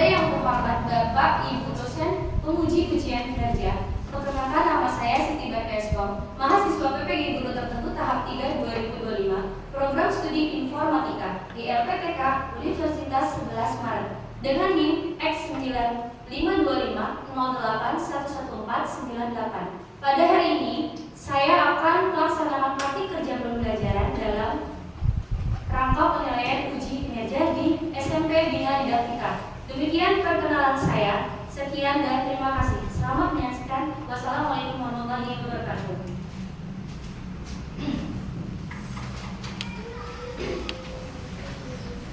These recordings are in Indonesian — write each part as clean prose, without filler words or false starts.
Kepada yang terhormat Bapak Ibu dosen penguji ujian kinerja, perkenalkan nama saya Siti Barkeskom, mahasiswa PPG Guru Tertentu tahap 3 2025, program studi informatika di LPTK Universitas 11 Maret dengan NIM X952508111498. Pada hari ini, saya akan melaksanakan praktik kerja pembelajaran dalam rangka penilaian uji kinerja di SMP Bina Didaktika. Demikian perkenalan saya. Sekian dan terima kasih. Selamat menyaksikan. Wassalamualaikum warahmatullahi wabarakatuh.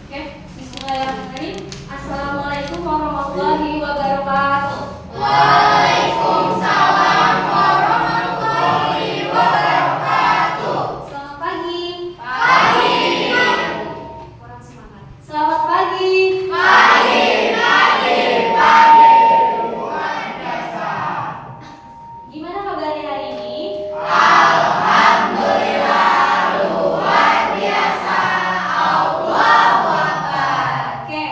Oke, bismillahirrahmanirrahim. Assalamualaikum warahmatullahi wabarakatuh. Waalaikumsalam warahmatullahi wabarakatuh. Selamat pagi. Pagi. Kurang semangat. Selamat pagi. Pagi. Luar biasa. Gimana kabarnya hari ini? Alhamdulillah luar biasa. Allahu Akbar. Oke,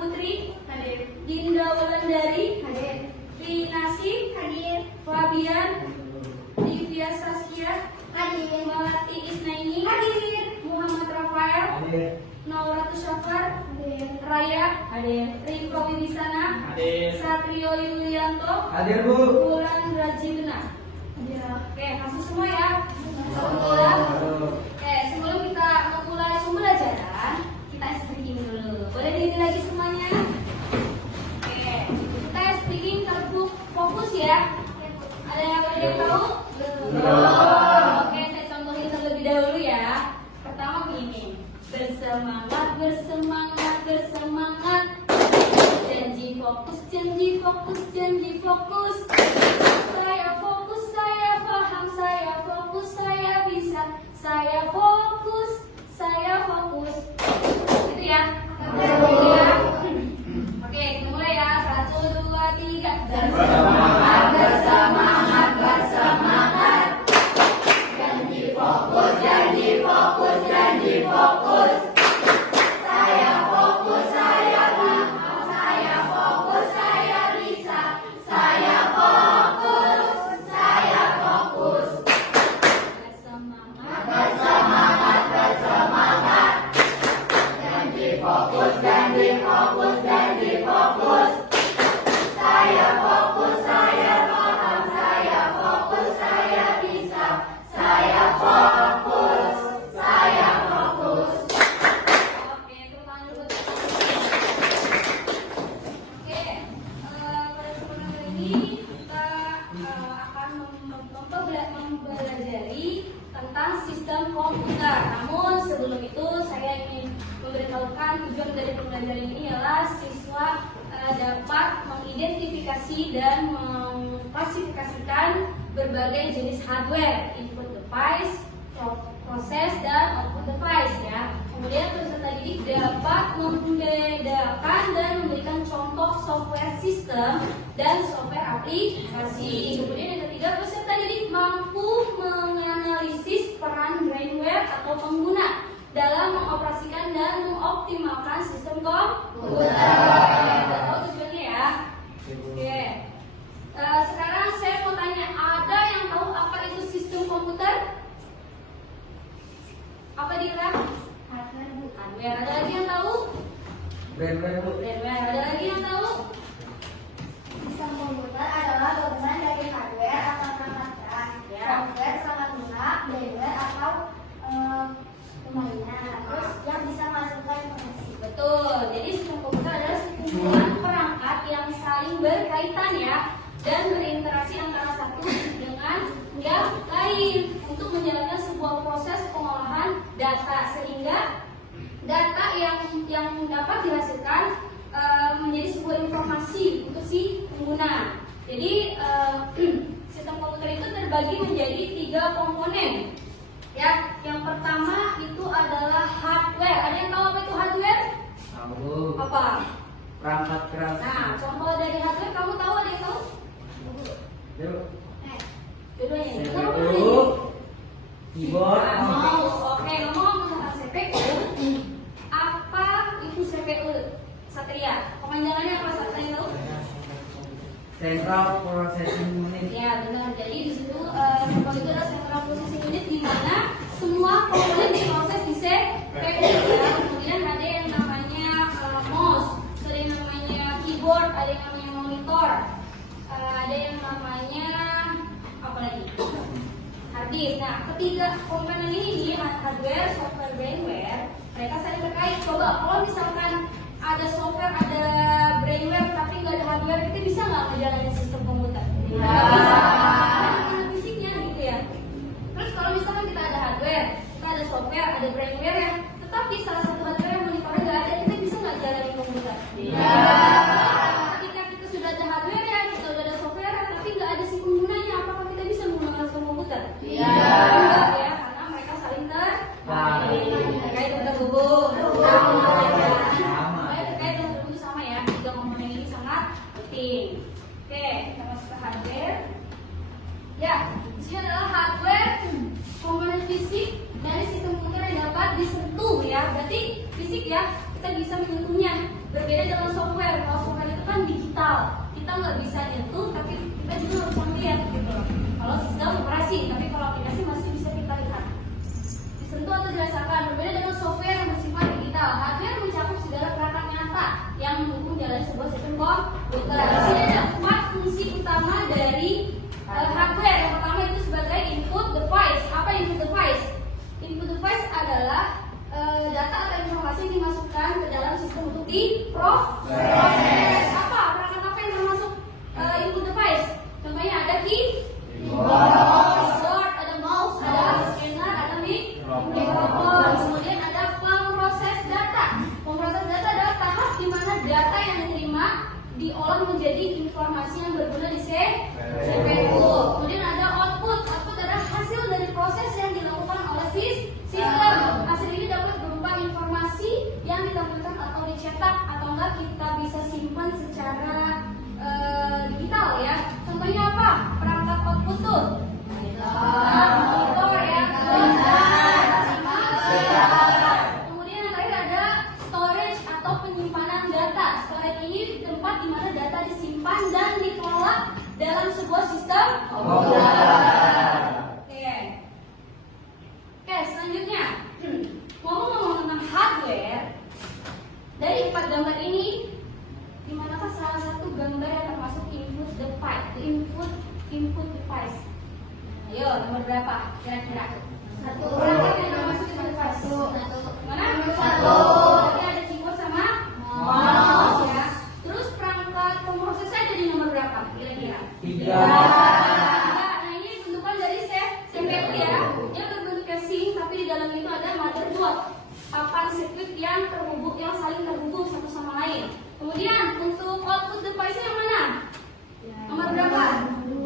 Putri, Hadir. Dinda Wulandari, Hadir. Linasi, Hadir. Fabian, Livia Saskia, Hadir. Melati Isnaini, Hadir. Muhammad Rafael, Hadir. Nauratu Syafar, Hadir. Raya, Riko Wibisana, Hadir. Satrio Yulianto, Hadir, Bu. Wulan Rajiduna. Hadir. Oke, masuk semua ya. Semua. Oke, sebelum kita memulai pembelajaran, kita speaking dulu. Boleh diri lagi semuanya? Oke, kita speaking fokus ya. Ada yang tahu? Oke, saya contohin terlebih dahulu ya. Pertama begini. Bersemangat, bersemangat, bersemangat. Janji fokus, janji fokus, janji fokus. Saya fokus, saya paham, saya fokus, saya bisa. Saya fokus, saya fokus. Gitu ya. Gitu ya. Oke, kita mulai ya. 1, 2, 3. Bersemangat, bersemangat, bersemangat. Janji fokus, janji fokus, janji fokus. Saya fokus, saya paham, saya fokus, saya bisa. Saya fokus, saya fokus. Bersemangat. Bersemangat, bersemangat. Janji fokus, janji fokus, janji fokus. Saya fokus, saya paham, saya fokus, saya bisa. Saya fokus, saya fokus. Oke, tepuk tangan dulu. Oke, pada kesempatan kali ini kita akan mempelajari tentang sistem komputer. Namun sebelum itu saya ingin memberitahukan tujuan dari pembelajaran ini adalah siswa dapat mengidentifikasi dan mengklasifikasikan berbagai jenis hardware, input device, proses dan output device ya. Kemudian peserta didik dapat membedakan dan memberikan contoh software sistem dan software aplikasi. Kemudian yang ketiga, peserta didik mampu menganalisis peran brainware atau pengguna dalam mengoperasikan dan mengoptimalkan sistem komputer. Udah tahu tujuannya ya? Oke. Sekarang saya mau tanya, ada yang tahu apa itu sistem komputer? Apa dikira? Hardware. Ada lagi yang tahu? Brainware, Bu. Brainware. Ada lagi yang tahu? Sistem komputer adalah gabungan dari hardware atau perangkat keras, Ya. software sama guna, brainware atau pemainnya, terus yang bisa masukkan informasi. Betul. Jadi sistem komputer adalah sekumpulan perangkat yang saling berkaitan ya dan berinteraksi antara satu dengan yang lain untuk menjalankan sebuah proses pengolahan data sehingga data yang dapat dihasilkan menjadi sebuah informasi untuk si pengguna. Jadi sistem komputer itu terbagi menjadi 3 komponen. Ya, yang pertama itu adalah hardware. Ada yang tahu apa itu hardware? Tahu. Apa? Perangkat keras. Nah, contoh dari hardware kamu tahu, ada yang tahu? Yuk. Dua-duanya. CPU, keyboard, mouse. Oke, ngomong tentang CPU. Apa itu CPU? Satria. Kepanjangannya apa? Satria tahu? Central Processing Unit. Ya, benar. Jadi di situ CPU itu adalah Central Processing Unit di mana semua komponen diproses di CPU ya. Kemudian ada yang namanya mouse, ada yang namanya keyboard, ada yang namanya monitor, ada yang namanya apa lagi? Hard disk. Nah, ketiga komponen ini hardware, software, brainware, mereka saling terkait. Coba kalau misalkan ada software, ada brainware, tapi nggak ada hardware, kita bisa nggak ngejalanin sistem komputer? Nggak bisa. Karena fisiknya gitu ya. Terus kalau misalkan kita ada hardware, kita ada software, ada brainware ya, tetapi salah satu hardware yang monitornya nggak ada, kita bisa nggak jalanin komputer? Ketika kita sudah ada hardware ya, kita sudah ada software, tapi nggak ada si penggunanya, apakah kita bisa menggunakan sistem komputer? Enggak ya, karena mereka saling terkait terhubung. Terkait terhubung sama ya, 3 komponen ini sangat penting. Oke, kita masuk ke hardware. Ya, di sini adalah hardware, komponen fisik dari sistem komputer yang dapat disentuh ya. Berarti fisik ya, kita bisa menyentuhnya. Berbeda dengan software. Kalau software itu kan digital, kita nggak bisa nyentuh, tapi kita juga harus melihat gitu loh. Kalau sistem operasi, tapi kalau aplikasi masih bisa kita lihat. Disentuh atau dirasakan. Berbeda dengan software yang bersifat digital. Hardware mencakup segala perangkat nyata yang mendukung jalan sebuah sistem komputer. Di sini ada 4 fungsi utama dari hardware. Yang pertama itu sebagai input device. Apa input device? Input device adalah data atau informasi yang dimasukkan ke dalam sistem untuk diproses. Apa? Perangkat apa yang termasuk input device? Contohnya ada keyboard, ada mouse, ada scanner, ada mikrofon. Kemudian ada pemproses data. Pemproses data adalah tahap di mana data yang diterima diolah menjadi informasi yang berguna di CPU. Kemudian ada output. Output adalah hasil dari proses yang dilakukan oleh sistem. Hasil ini dapat berupa informasi yang ditampilkan atau dicetak atau enggak kita bisa simpan secara digital ya. Contohnya apa? Perangkat output tuh. Monitor ya. Kemudian yang terakhir ada storage atau penyimpanan data. Storage ini tempat di mana data disimpan dan dikelola dalam sebuah sistem komputer. Oke, selanjutnya ngomong-ngomong tentang hardware, dari 4 gambar ini, di manakah salah satu gambar yang termasuk input device? Ayo, nomor berapa? Kira-kira? 1. Berapa yang termasuk input device? 1. Mana? 1. Berarti ada keyboard sama mouse ya. Terus perangkat pemroses aja di nomor berapa? Kira-kira? 3. Nah, ini bentukan dari CPU ya. Dia berbentuk casing, tapi di dalam itu ada motherboard, papan sirkuit yang terhubung, yang saling terhubung satu sama lain. Kemudian untuk output device yang mana? Nomor berapa? 2.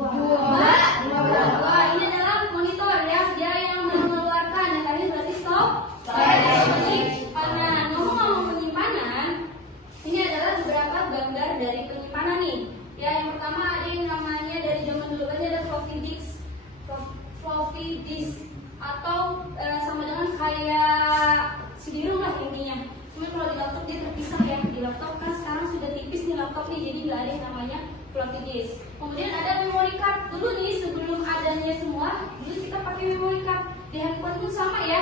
Ini adalah monitor ya, dia yang mengeluarkan. Yang tadi berarti stop. Penyimpanan. Ngomong-ngomong penyimpanan, ini adalah beberapa gambar dari penyimpanan nih. Ya, yang pertama ini namanya dari zaman dulu kan ada floppy disk atau sama dengan kayak CD-ROM lah intinya. Cuma kalau di laptop dia terpisah ya. Di laptop kan sekarang sudah tipis nih laptop nih, jadi nggak ada yang namanya floppy disk. Kemudian ada memory card. Dulu nih sebelum adanya semua, dulu kita pakai memory card. Di handphone pun sama ya.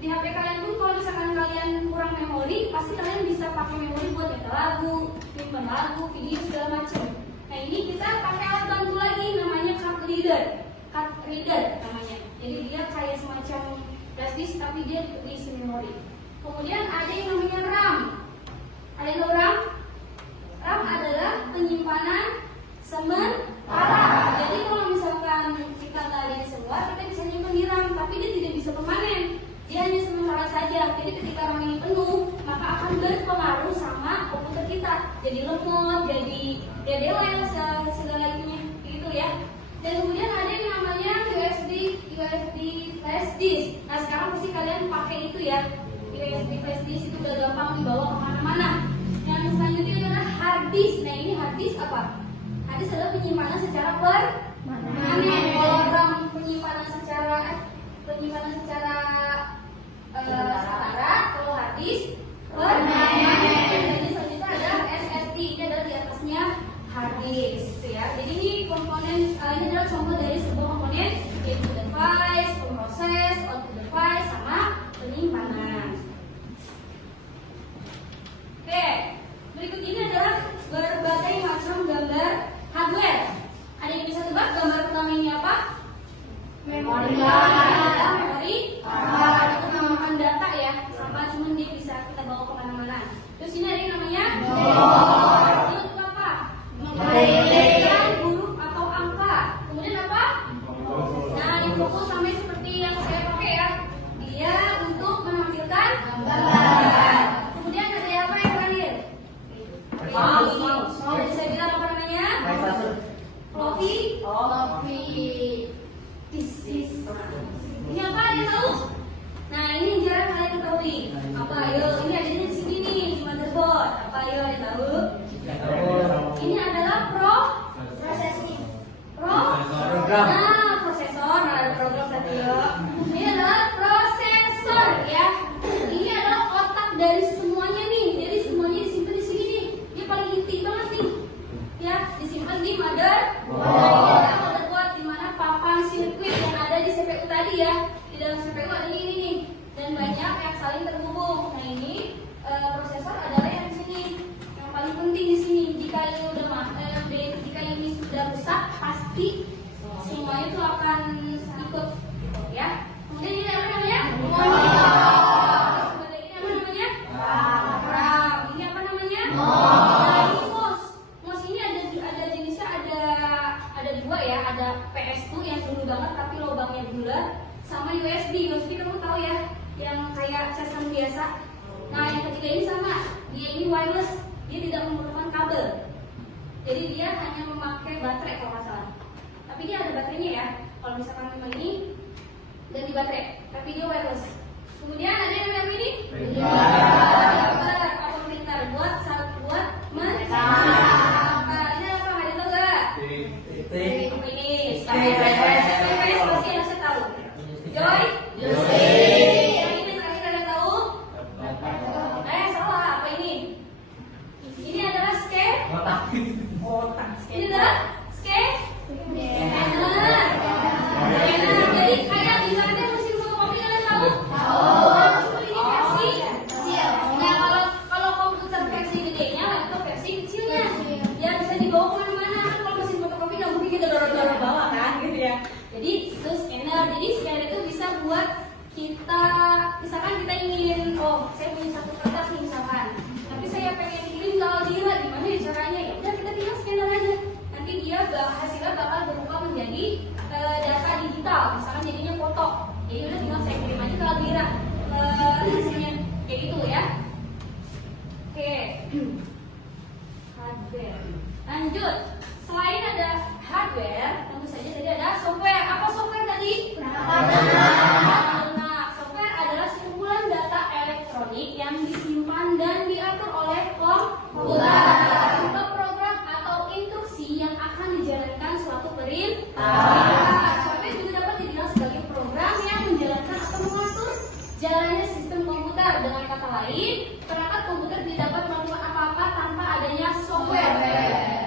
Di HP kalian pun kalau misalkan kalian kurang memori, pasti kalian bisa pakai memori buat nyetel lagu, nyimpan lagu, video segala macam. Nah ini kita pakai alat bantu lagi namanya card reader namanya. Jadi dia kayak semacam flash disk tapi dia diisi memori. Kemudian ada yang namanya RAM. Ada yang tahu RAM? RAM adalah penyimpanan sementara. Jadi kalau misalkan kita nggak ada semua, kita bisa nyimpan di RAM, tapi dia tidak bisa permanen. Dia hanya sementara saja. Jadi ketika RAM ini penuh, maka akan berpengaruh sama komputer kita. Jadi lemot, jadi dewa segala itunya, gitu ya. Dan kemudian ada yang namanya USB flash disk. Nah sekarang pasti kalian pakai itu ya. USB flash disk itu udah gampang dibawa kemana-mana. Yang selanjutnya adalah hard disk. Nah ini hard disk apa? Hard disk adalah penyimpanan secara permanen. Kalau RAM penyimpanan secara setara, kalau hard disk permanen. Jadi selanjutnya ada SSD. Ini adalah di atasnya hard disk ya. Jadi ini komponen, ini adalah contoh dari sebuah komponen input device, pemroses, output device, sama penyimpanan. Oke, berikut ini adalah berbagai macam gambar hardware. Ada yang bisa tebak gambar pertama ini apa? Memori. Memori. Itu mengamankan data ya, sama cuman dia bisa kita bawa kemana-mana. Terus ini ada yang namanya ini untuk apa? Mengaitkan huruf atau angka. Kemudian apa? Nah, di fokus sama seperti yang saya pakai ya. Dia untuk menampilkan gambar. Kemudian ada apa yang terakhir? Mouse. Jadi saya bilang apa namanya? Floppy. Ini apa yang tahu? Nah ini yang jarang kalian ketahui. Apa? Ayo, ini ada di sini nih di motherboard. Apa? Ayo, ada tahu? Ini adalah processing. Program. Nah, prosesor. Nah, ada program tadi ya. Ini adalah prosesor ya. Ini adalah otak dari semuanya nih. Jadi semuanya disimpan di sini disimpan di motherboard, di mana papan sirkuit yang ada di CPU tadi ya. Di dalam CPU ada ini nih, dan banyak yang saling terhubung. Nah ini prosesor adalah yang di sini, yang paling penting di sini. Jika ini sudah rusak, pasti semuanya itu akan ikut, ya. Kemudian ini apa namanya? Kemudian ini apa namanya? RAM. Ini apa namanya? Nah, ini mouse ini ada jenisnya, ada dua ya. Ada PS2 yang dulu banget tapi lubangnya bulat, sama USB kamu tahu ya, yang kayak casan biasa. Nah yang ketiga ini sama, dia ini wireless, dia tidak memerlukan kabel, jadi dia hanya memakai baterai kalau nggak salah. Tapi dia ada baterainya ya, kalau misalkan memang ini dan di baterai, tapi dia wireless. Kemudian ada yang namanya ini apa printer buat ini apa, ada tahu nggak? Ini SPS pasti yang saya tahu. Joy? Yang ini terakhir ada tahu? Salah, apa ini? Ini adalah otak. Ini adalah scanner. Jadi kayak di sana mesin fotokopi, kalian tahu? Ini versi kecil. Nah kalau komputer versi gedenya, laptop versi kecilnya, ya bisa dibawa kemana-mana. Kan kalau mesin fotokopi nggak mungkin kita dorong-dorong bawa kan, gitu ya. Jadi itu scanner. Jadi scanner itu bisa buat kita, misalkan kita ingin, saya punya satu kertas nih misalkan, tapi saya pengen kirim ke Aldira, gimana ya caranya? Ya udah kita tinggal scanner aja. Nanti dia hasilnya bakal berubah menjadi data digital, misalkan jadinya foto. Jadi udah tinggal saya kirim aja ke Aldira hasilnya, kayak gitu ya. Oke. Hardware. Lanjut. Selain ada hardware, tentu saja tadi ada software. Apa software tadi? Nah, software adalah kumpulan data elektronik yang disimpan dan diatur oleh komputer untuk program atau instruksi yang akan dijalankan suatu perintah. Software juga dapat dibilang sebagai program yang menjalankan atau mengatur jalannya sistem komputer. Dengan kata lain, perangkat komputer tidak dapat melakukan apa-apa tanpa adanya software.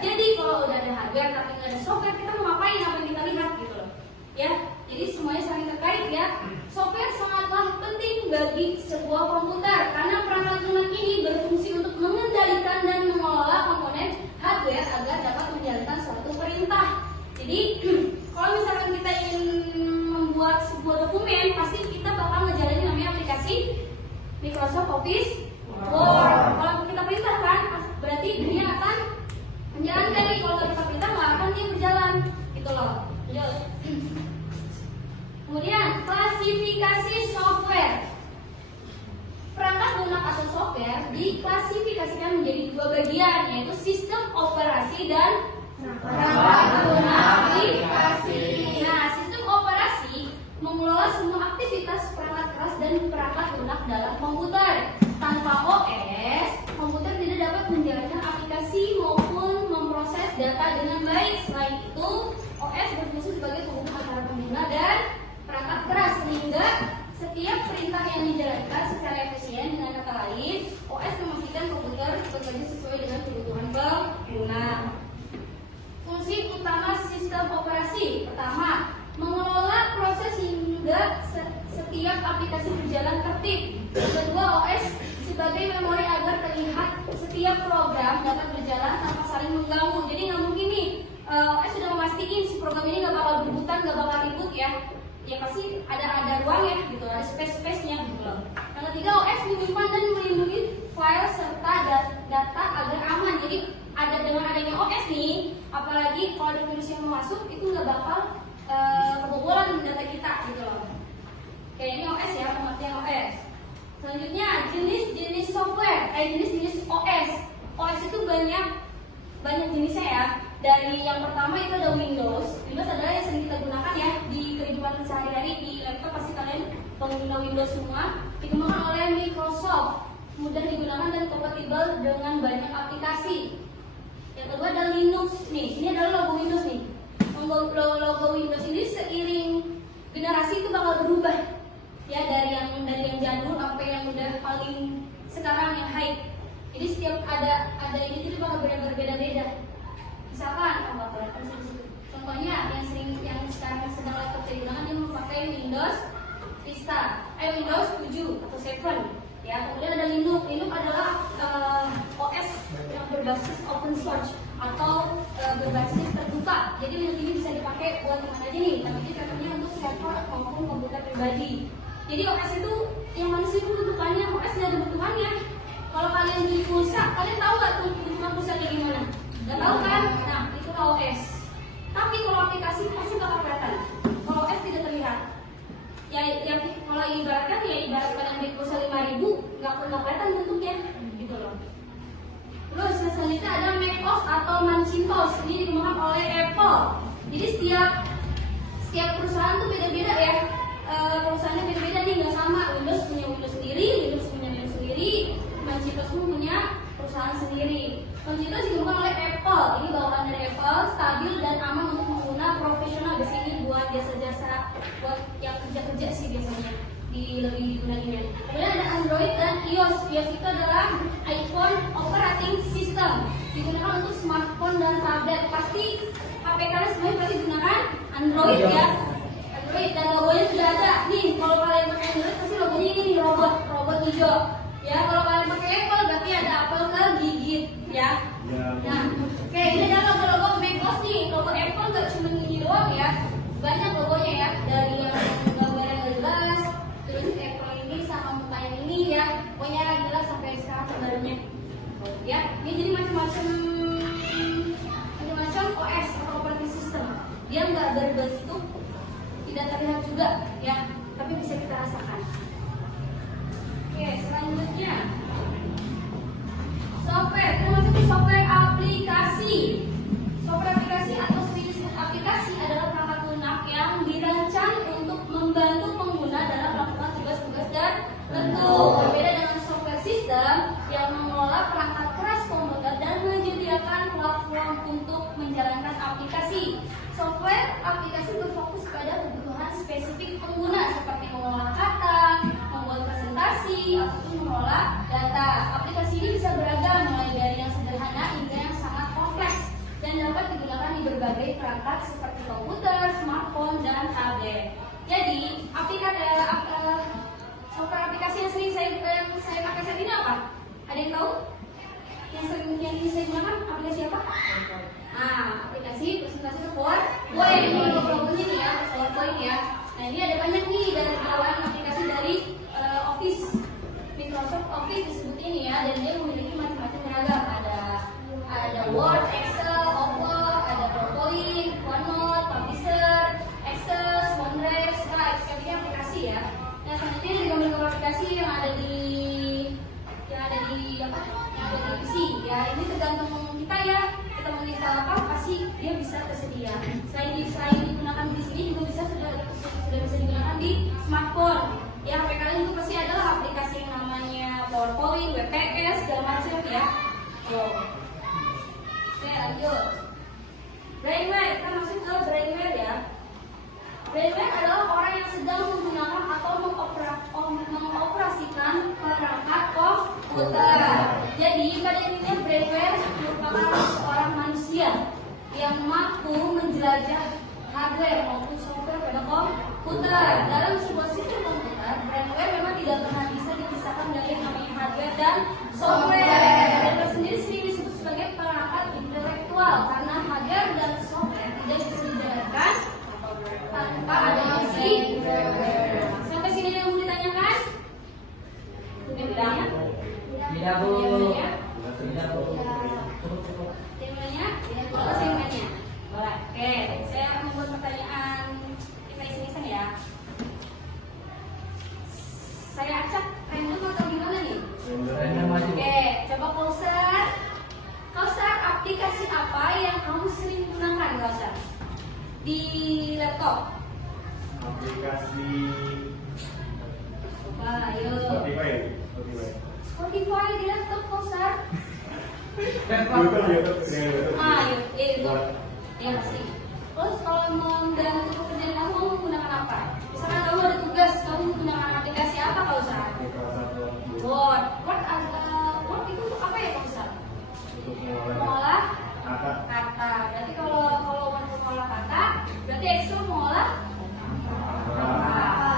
Jadi kalau udah ada hardware tapi nggak ada software, kita mau ngapain? Apa yang kita lihat gitu loh, ya. Jadi semuanya saling terkait ya. Software sangatlah penting bagi sebuah komputer karena perangkat lunak ini berfungsi untuk mengendalikan dan mengelola komponen hardware agar dapat menjalankan suatu perintah. Jadi kalau misalkan kita ingin membuat sebuah dokumen, pasti kita bakal ngejalanin namanya aplikasi Microsoft Office Word. Kalau kita perintahkan, berarti dia akan menjalankan. Nih kalau kita perintah nggak akan dia berjalan, gitu loh. Lanjut. Kemudian klasifikasi software. Perangkat lunak atau software diklasifikasikan menjadi dua bagian, yaitu sistem operasi dan perangkat lunak aplikasi. Nah, sistem operasi mengelola semua aktivitas perangkat keras dan perangkat lunak dalam komputer. Tanpa OS, komputer tidak dapat menjalankan aplikasi maupun memproses data dengan baik. Selain itu, OS berfungsi sebagai penghubung antara pengguna dan perangkat keras, sehingga setiap perintah yang dijalankan secara efisien. Dengan kata lain, OS memastikan komputer bekerja sesuai dengan kebutuhan pengguna. Fungsi utama sistem operasi: pertama, mengelola proses hingga setiap aplikasi berjalan tertib. Kedua, OS sebagai memori agar terlihat setiap program dapat berjalan tanpa saling mengganggu. Jadi nggak mungkin nih OS sudah memastikan si program ini nggak bakal berbutan, nggak bakal ribut ya. Ya pasti ada ruang ya gitu, ada space-nya gitu loh. Yang ketiga, OS menyimpan dan melindungi file serta data agar aman. Jadi dengan adanya OS nih, apalagi kalau ada virus yang masuk, itu nggak bakal kebobolan data kita gitu loh. Kayak ini OS ya, pengertian OS. Selanjutnya jenis-jenis software, jenis-jenis OS. OS itu banyak jenisnya ya. Dari yang pertama itu ada Windows. Windows adalah yang sering kita gunakan ya di kehidupan sehari-hari. Di laptop pasti kalian pengguna Windows semua. Dikembangkan oleh Microsoft, mudah digunakan dan kompatibel dengan banyak aplikasi. Yang kedua ada Linux nih. Ini adalah logo Windows nih. Logo Windows ini seiring generasi itu bakal berubah. Ya dari yang jadul sampai yang udah paling sekarang yang high. Jadi setiap ada ini itu bakal berbeda-beda. Misalkan bisa di situ. Contohnya yang sekarang sedang laptop saya gunakan dia memakai Windows Vista, Windows 7 atau 7 ya. Kemudian ada Linux. Linux adalah OS yang berbasis open source atau berbasis terbuka. Jadi Linux ini bisa dipakai buat mana aja nih, tapi cocoknya untuk server maupun komputer pribadi. Jadi OS itu yang mana sih bentukannya? OS nggak ada bentukannya. Kalau kalian beli pulsa, kalian tahu nggak tuh bentukan pulsa kayak gimana? Nggak tahu kan? Nah, itu OS. Tapi kalau aplikasi pasti bakal kelihatan. Kalau OS tidak terlihat. Ya, yang kalau ibaratkan ya ibarat kalian beli pulsa 5.000, nggak kelihatan bentuknya, gitu loh. Terus selanjutnya ada macOS atau Macintosh. Ini dikembangkan oleh Apple. Jadi setiap perusahaan tuh beda-beda ya. Perusahaannya beda-beda nih, nggak sama. Windows punya Windows sendiri, Linux punya Linux sendiri, Macintosh pun punya perusahaan sendiri. Macintosh dikembangkan oleh Apple. Ini bawaan dari Apple, stabil dan aman untuk pengguna profesional. Biasanya ini buat jasa-jasa, buat yang kerja-kerja sih biasanya lebih digunakannya. Kemudian ada Android dan iOS. iOS itu adalah iPhone Operating System, digunakan untuk smartphone dan tablet. Pasti HP kalian semuanya pasti gunakan Android ya. Android dan logonya sudah ada. Nih kalau kalian pakai Android pasti logonya ini nih, robot hijau. Ya kalau kalian pakai Apple berarti ada apel ke gigit ya. Nah, oke ini adalah logo macOS nih. Logo Apple nggak cuma ini doang ya, banyak logonya ya, dari yang gambar yang jelas, terus Apple ini sama muka yang ini ya, pokoknya jelas sampai sekarang terbarunya. Ya, ini jadi macam-macam OS atau operating system. Dia nggak berbentuk, tidak terlihat juga ya, tapi bisa kita rasakan. Oke, selanjutnya software. Kita masuk ke software aplikasi. Software aplikasi atau sejenis aplikasi adalah perangkat lunak yang dirancang untuk membantu pengguna dalam melakukan tugas-tugas tertentu. Berbeda dengan software system yang mengelola perangkat keras komputer dan menyediakan platform untuk menjalankan aplikasi. Software aplikasi berfokus pada kebutuhan spesifik pengguna seperti mengolah kata, membuat presentasi, ataupun mengelola data. Aplikasi ini bisa beragam mulai dari yang sederhana hingga yang sangat kompleks dan dapat digunakan di berbagai perangkat seperti komputer, smartphone, dan tablet. Jadi, software aplikasi yang sering saya pakai saat ini apa? Ada yang tahu? Yang saya gunakan aplikasi apa? Nah, aplikasi presentasi PowerPoint. Ini logonya nih ya, PowerPoint ya. Nah, ini ada banyak nih dari bawaan aplikasi dari Office, Microsoft Office disebut ini ya, dan dia memiliki macam-macam beragam. Ada Word, Excel, Outlook, ada PowerPoint, OneNote, Publisher, Access, OneDrive, Skype. Ini aplikasi ya. Nah, selanjutnya ada gambar-gambar aplikasi yang ada di PC ya. Ini tergantung kita ya. Kita mau install apa pasti dia bisa tersedia. Selain digunakan di sini juga sudah bisa digunakan di smartphone. Ya, HP kalian itu pasti adalah aplikasi yang namanya PowerPoint, WPS, segala macam ya. Oke, lanjut. Brainware, kita masuk ke brainware ya. Brainware adalah orang yang sedang menggunakan atau mengoperasikan perangkat komputer. Jadi pada intinya brainware merupakan seorang manusia yang mampu menjelajah hardware maupun software pada komputer. Dalam sebuah sistem komputer, brainware memang tidak pernah bisa dipisahkan dari yang namanya hardware dan software. Brainware sendiri sering disebut sebagai perangkat intelektual karena hardware dan software tidak bisa dijalankan tanpa adanya si brainware. Sampai sini ada yang mau ditanyakan? Bedanya? Tidak bu. Tidak bu. Temanya? Kalau temanya? Boleh. Oke, saya akan membuat pertanyaan iseng-iseng ya. Saya acak random atau gimana nih? Oke, coba Kausar, aplikasi apa yang kamu sering gunakan Kausar? Di laptop? Aplikasi Coba, ayo. Spotify di laptop Kausar? YouTube. YouTube. Ya pasti. Terus kalau membantu pekerjaan kamu menggunakan apa? Misalkan kamu ada tugas, kamu menggunakan aplikasi apa Kausar? Word. Word itu apa ya Kausar? Untuk Mengolah kata. kata. Berarti kalau Word Berarti Exo mau olah?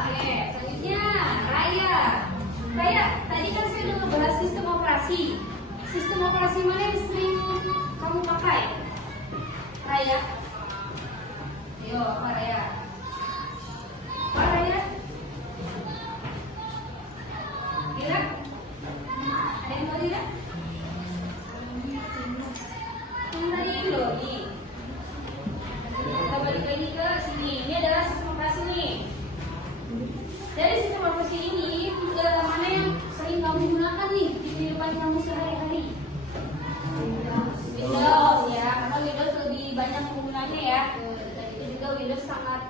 Oke, selanjutnya Raya. Raya, tadi kan saya udah ngebahas sistem operasi. Sistem operasi mana yang sering kamu pakai? Raya. Ayo, apa Raya? Apa Raya? Kira? Ada yang tahu tidak? Yang tadi ini loh, nih. Kita balik lagi ke sini. Ini adalah sistem operasi nih. Dari sistem operasi ini, mana yang sering kamu gunakan nih di kehidupan kamu sehari-hari? Windows ya, karena Windows lebih banyak penggunanya ya. Dan itu juga Windows sangat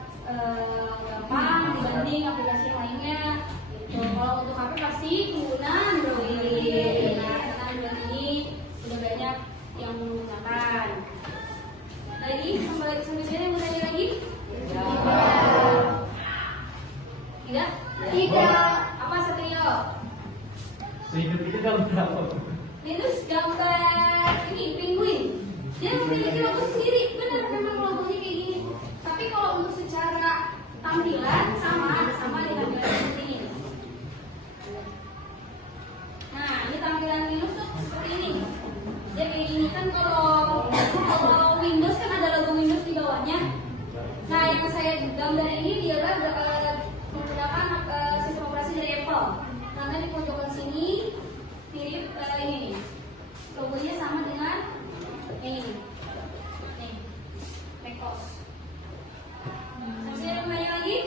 gampang dibanding aplikasi yang lainnya. Gitu. Kalau untuk HP pasti pengguna Android. Nah, karena Android ini sudah banyak yang menggunakan. Lagi, sampai sini mau tanya lagi? Tidak? Tidak. Apa Satrio? Seingat itu gambar berapa? Windows gambar ini penguin. Dia memiliki logo sendiri. Benar, memang logonya kayak gini. Tapi kalau untuk secara tampilan sama dengan Windows seperti ini. Nah, ini tampilan Linux tuh seperti ini. Dia kayak gini kan kalau Windows kan ada logo Windows di bawahnya. Nah, yang saya gambar ini dia menggunakan sistem operasi dari Apple. Karena di pojokan sini mirip ini nih. Logonya sama dengan ini. Nih. macOS. Masih ada yang banyak lagi?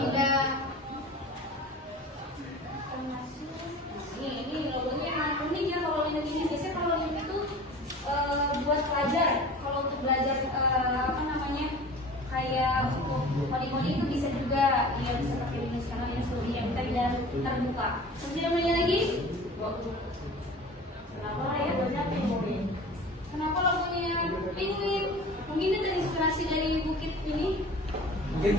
Tidak. Ini logonya emang unik ya kalau Linux ini. Biasanya kalau Linux itu buat pelajar. Kalau untuk belajar kayak untuk kode-kode itu bisa juga ya bisa pakai Linux karena Linux lebih yang tidak terbuka. Masih ada yang lagi? Kenapa ya banyak penguin? Kenapa logonya penguin? Mungkin itu terinspirasi dari bukit ini? Mungkin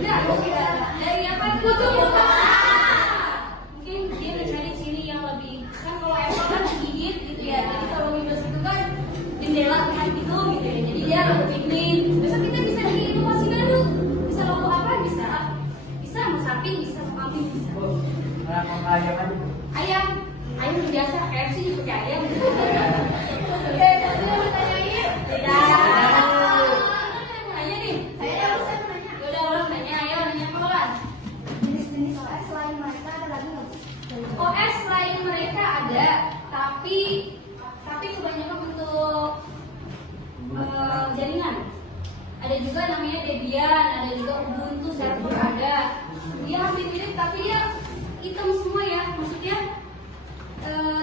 Tidak, dari apa? Kutub. Mungkin dia mencari ciri yang lebih kan kalau Apple kan gigit gitu ya. Jadi kalau Windows itu kan jendela kan gitu ya. Jadi dia lebih clean. Besok kita bisa bikin inovasi baru. Bisa logo apa? Bisa mau sapi, bisa mau kambing, bisa. Ayam biasa KFC juga pakai ayam. Oke, tadi yang bertanyain? Tidak. Nanya nih. Saya mau nanya. Udah orang nanya, ayo nanya apa Lan? Jenis-jenis OS selain mereka ada lagi nggak? OS selain mereka ada, tapi kebanyakan untuk jaringan. Ada juga namanya Debian, ada juga Ubuntu server ada. Dia hampir mirip tapi dia hitam semua ya, maksudnya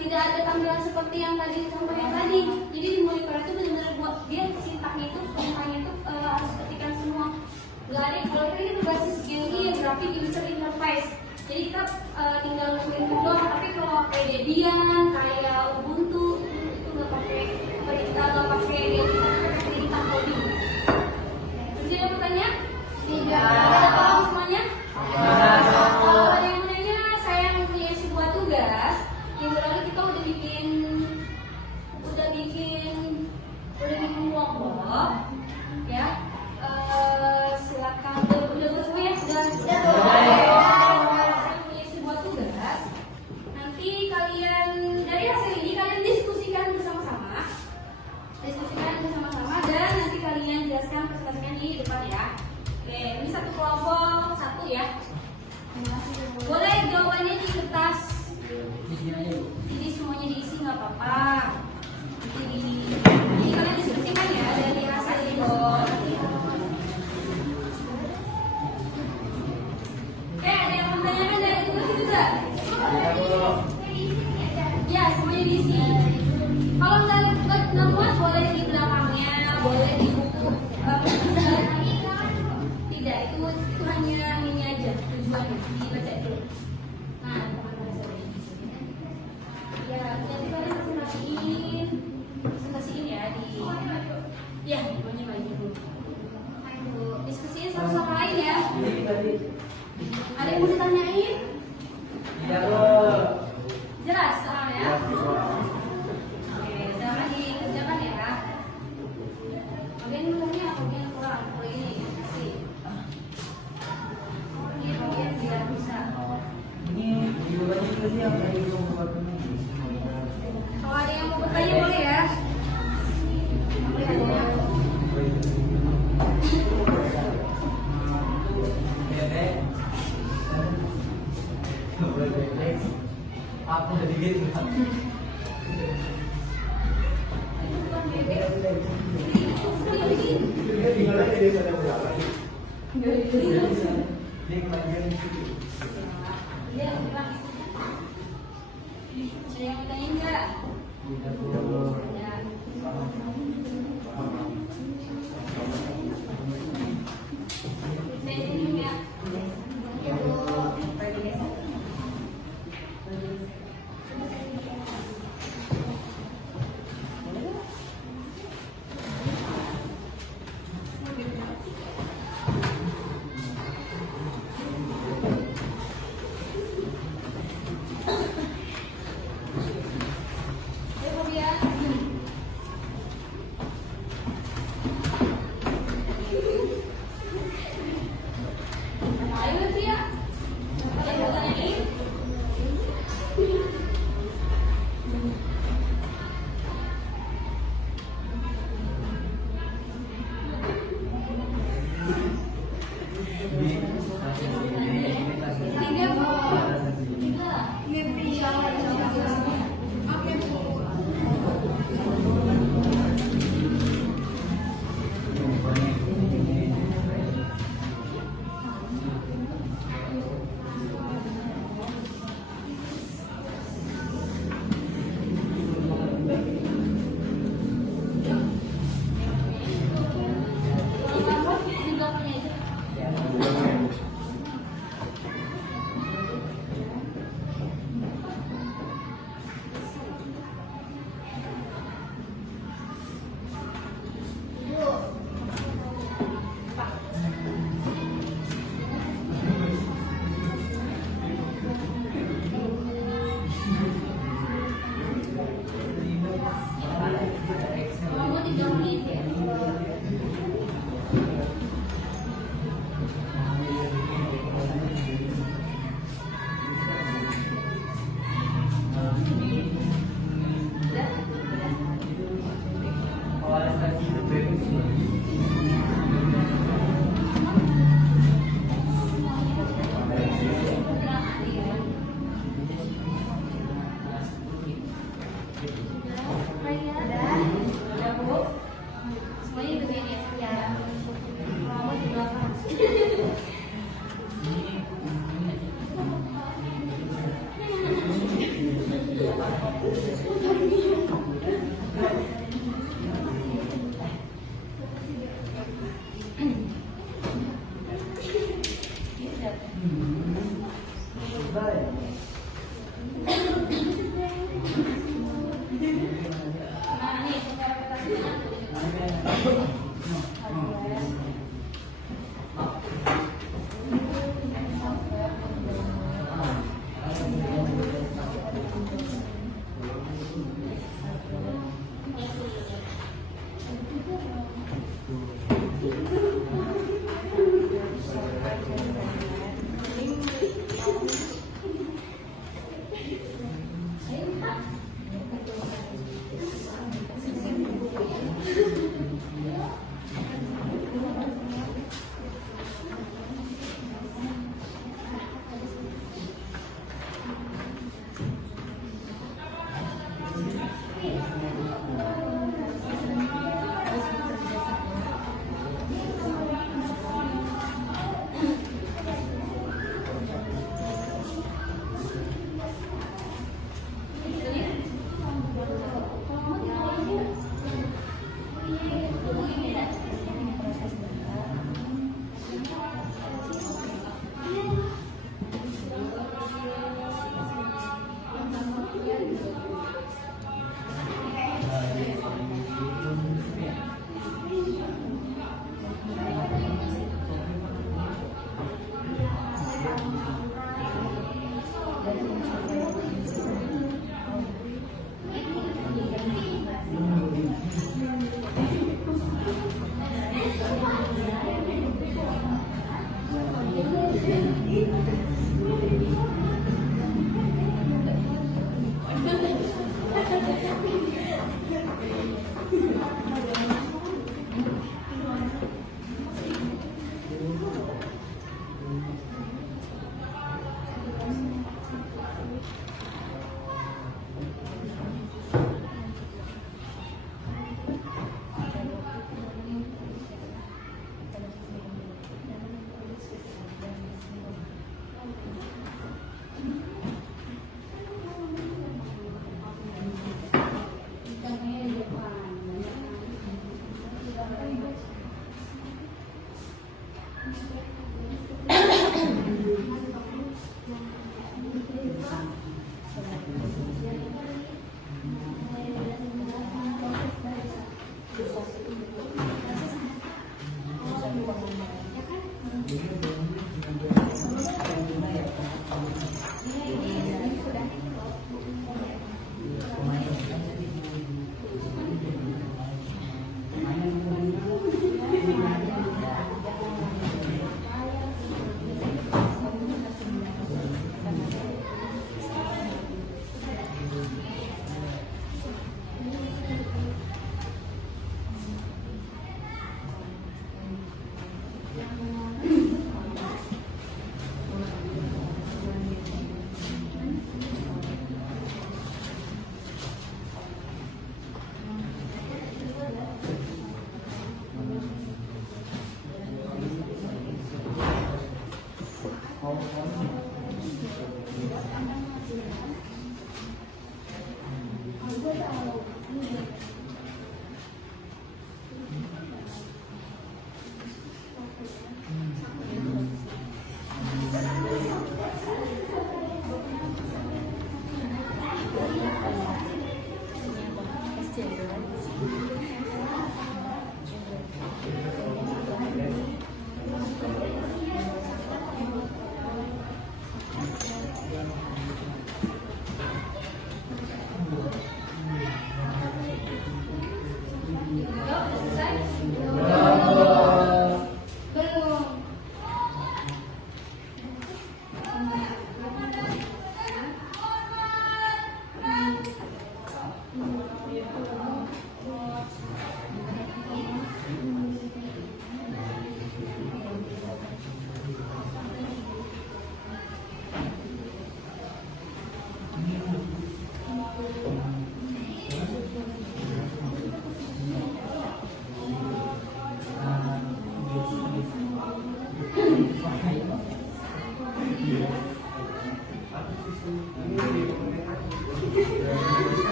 tidak ada tampilan seperti yang tadi contoh yang tadi. Jadi di monitor itu benar-benar buat dia sintaknya itu, perintahnya itu harus ketikan semua. Gak ada kalau ini berbasis GUI graphic user interface. Jadi kita tinggal nge-input doang. Tapi kalau kayak Debian, kayak Ubuntu itu nggak pakai perintah, nggak pakai perintah coding. Terus ada pertanyaan? Tidak. Ada paham semuanya? Kalau ada yang menanya, saya mempunyai sebuah tugas. Minggu lalu kita udah bikin kelompok, ya. Silakan. Udah semua ya? Udah. Saya punya sebuah tugas. Nanti kalian dari hasil ini kalian diskusikan bersama-sama. Dan nanti kalian jelaskan presentasinya di depan ya. Oke, ini satu kelompok satu ya. Boleh jawabannya di kertas. Jadi semuanya diisi nggak apa-apa. Jadi kalian diskusikan ya dari hasil itu. Ada yang menanyakan dari tugas itu enggak? Ya, semuanya diisi. Kalau nggak muat boleh di belakangnya, boleh di buku. Tidak, itu hanya ini aja tujuannya dibaca dulu. Nah, ya, jadi kalian presentasiin ya di pokoknya baik dulu. Diskusiin satu sama lain ya. Ada yang mau ditanyain? Jelas sekarang ya? Oke, sekarang dikerjakan ya. Tinggal aja dia sadar berapa. Dia kemarin di situ. Saya yang tanyain enggak? Ya. Saya sini ya. Ya, Bu. Ayo, Fobia. Ayo, Tia. Ayo, tanyain. Tiga, Bu. Tiga. Mimpi yang Oke, Bu. Kamu di belakangnya aja. Bu. Kamu 3 menit ya. Udah, Bu. Semuanya ikutin ya. Ya. Kamu di belakang. Nah, nih, secara petasinya.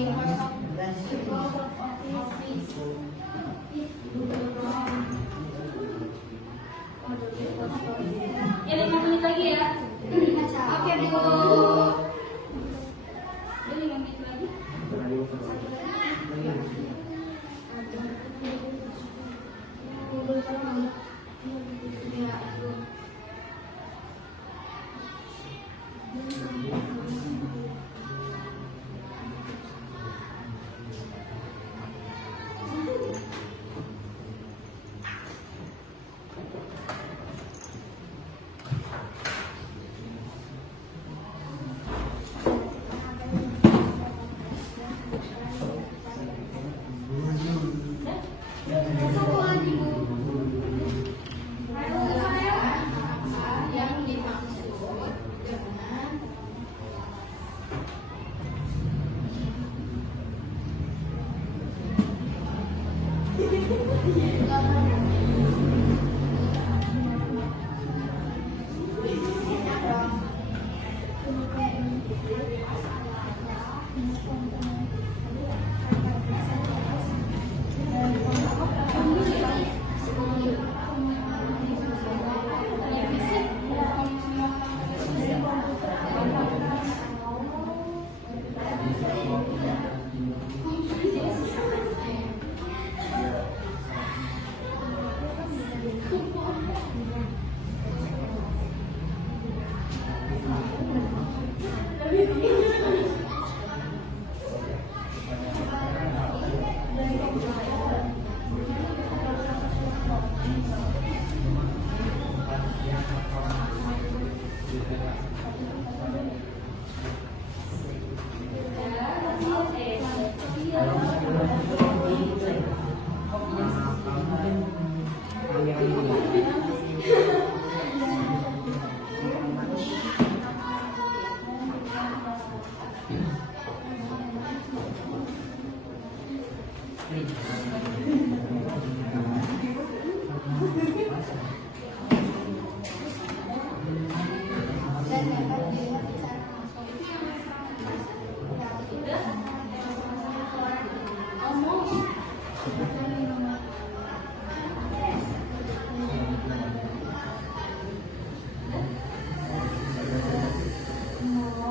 Ya 5 menit lagi ya. Oke, Bu. Ya 5 menit lagi. Satu lagi, Bu. Yang dimaksud dengan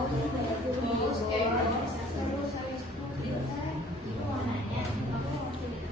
dan dapat dilihat secara langsung. Itu yang